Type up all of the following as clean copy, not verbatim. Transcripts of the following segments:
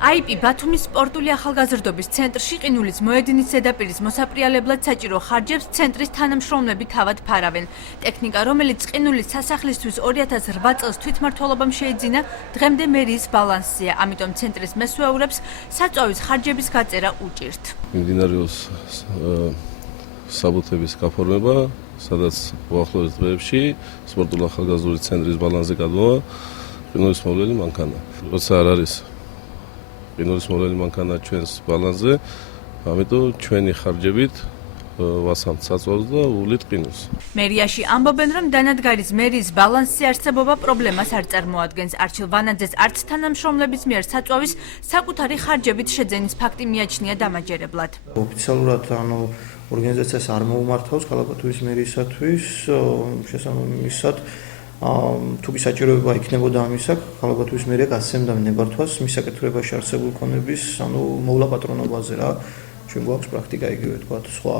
IP ბათუმის სპორტული ახალგაზრდობის ცენტრში ყინულის მოედინის ზედაპირის მოსაპრიალებლად საჭირო ხარჯებს ცენტრის თანამშრომლები თავად ფარავენ. ტექნიკა, რომელიც ყინულის სასახლისთვის 2008 წელს თვითმმართველობამ შეიძინა, დღემდე მერიის ბალანსზეა, ამიტომ ცენტრის მესვეურებს საწვავის ხარჯების გაწერა უჭირთ. მიმდინარეობს საბუთების გაფორმება, სადაც უახლოეს დღეებში სპორტული ახალგაზრდული ცენტრის ბალანსზე გადმოვა ყინულის მოვლელი მანქანა. როცა არ არის ყინულის მოვლელი მანქანა ჩვენს ბალანსზე, ამიტომ ჩვენი ხარჯებით ვასამთ საწვავს და უვლით ყინულს. მერიაში ამბობენ, რომ დანადგარის მერიის ბალანსზე არსებობა პრობლემას არ წარმოადგენს. არჩილ ვანაძეს არც თანამშრომლების მიერ საწვავის საკუთარი ხარჯებით შეძენის ფაქტი მიაჩნია დამაჯერებლად. ოფიციალურად ორგანიზაციას არ მოუმართავს ქალაქ-ბათუმის მერიისათვის შესაბამისად თუ საჭიროება იქნებოდა ამისა, ქალაქ-ბათუმის მერია გასცემდა ნებართვას მის საკუთრებაში არსებული ქონების მოვლა პატრონობაზე რა. ჩვენ გვაქვს პრაქტიკა იგივე თქვა სხვა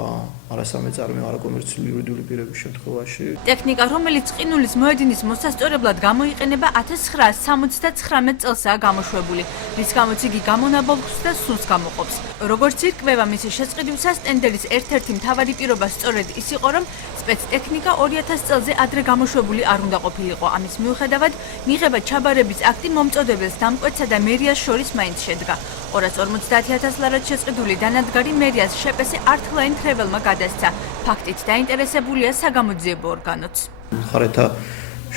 არასამეწარმეო არაკომერციული იურიდიული პირების შემთხვევაში. ტექნიკა, რომელიც ყინულის მოედინის მოსასწორებლად გამოიყენება 1979 წელსაა გამოშვებული, რის გამოც იგი გამონაბოლქვს და სუნს გამოყოფს. როგორც ირკვევა მისი შესყიდვისას, ტენდერის ერთ-ერთი მთავარი პირობა სწორედ ის იყო, რომ სპეცტექნიკა 2000 წელზე ადრე გამოშვებული არ უნდა ყოფილიყო. ამის მიუხედავად, მიღება ჩაბარების აქტი მომწოდებელს დამკვეთსა და მერიას შორის მაინც შედგა. 250,000 ლარად შესყიდული დანადგარი მერიას შეპესე ართლაინ თრეველმა გადასცა. ფაქტით დაინტერესებულია საგამოძიებო ორგანოც. მხარეთა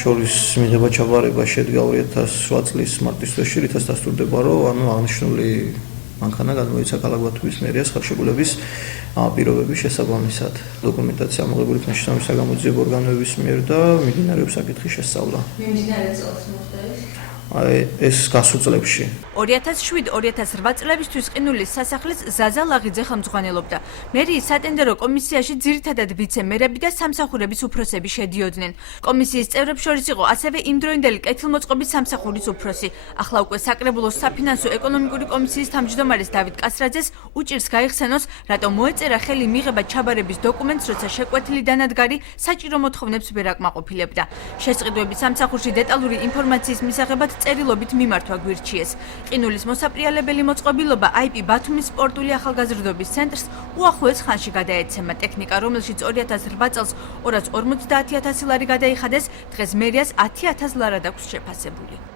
შორის მიღება ჩაბარება შედგა 2007 წლის მარტის თვეში, რითაც დასტურდება, რომ აღნიშნული მანქანა გადმოიცა ქალაქ-ბათუმის მერიას ხელშეკრულების პირობების შესაბამისად. დოკუმენტაცია ამოღებული იქნა შესაბამისი საგამოძიებო ორგანოების მიერ და მიმდინარეობს საკითხის შესწავლა. მიმდინარე წელს მოხდა ეს გასულ წლებში. 2007-2008 წლებისთვის ყინულის სასახლის ზაზა ლაღიძე ხელმძღვანელობდა. მერიის სატენდერო კომისიაში ძირითადად ვიცე-მერები და სამსახურების უფროსები შედიოდნენ. კომისიის წევრებს შორის იყო ასევე იმდროინდელი კეთილმოწყობის სამსახურის უფროსი. ახლა უკვე საკრებულოს საფინანსო ეკონომიკური კომისიის თავმჯდომარის დავით კასრაძეს უჭირს გაიხსენოს, რატომ მოეწერა ხელი მიღება ჩაბარების დოკუმენტს, როცა შეკვეთილი დანადგარი საჭირო მოთხოვნებს ვერ აკმაყოფილებდა. შესყიდვების სამსახურში დეტალური ინფორმაციის მისაღებად წერილობით მიმართვა გვირჩიეს. ყინულის მოსაპრიალებელი მოწყობილობა IP ბათუმის სპორტული ახალგაზრდობის ცენტრს უახლოეს ხანში გადაეცემა. ტექნიკა, რომელშიც 2008 წელს 250,000 ლარი გადაიხადეს, დღეს მერიას 10,000 ლარად აქვს შეფასებული.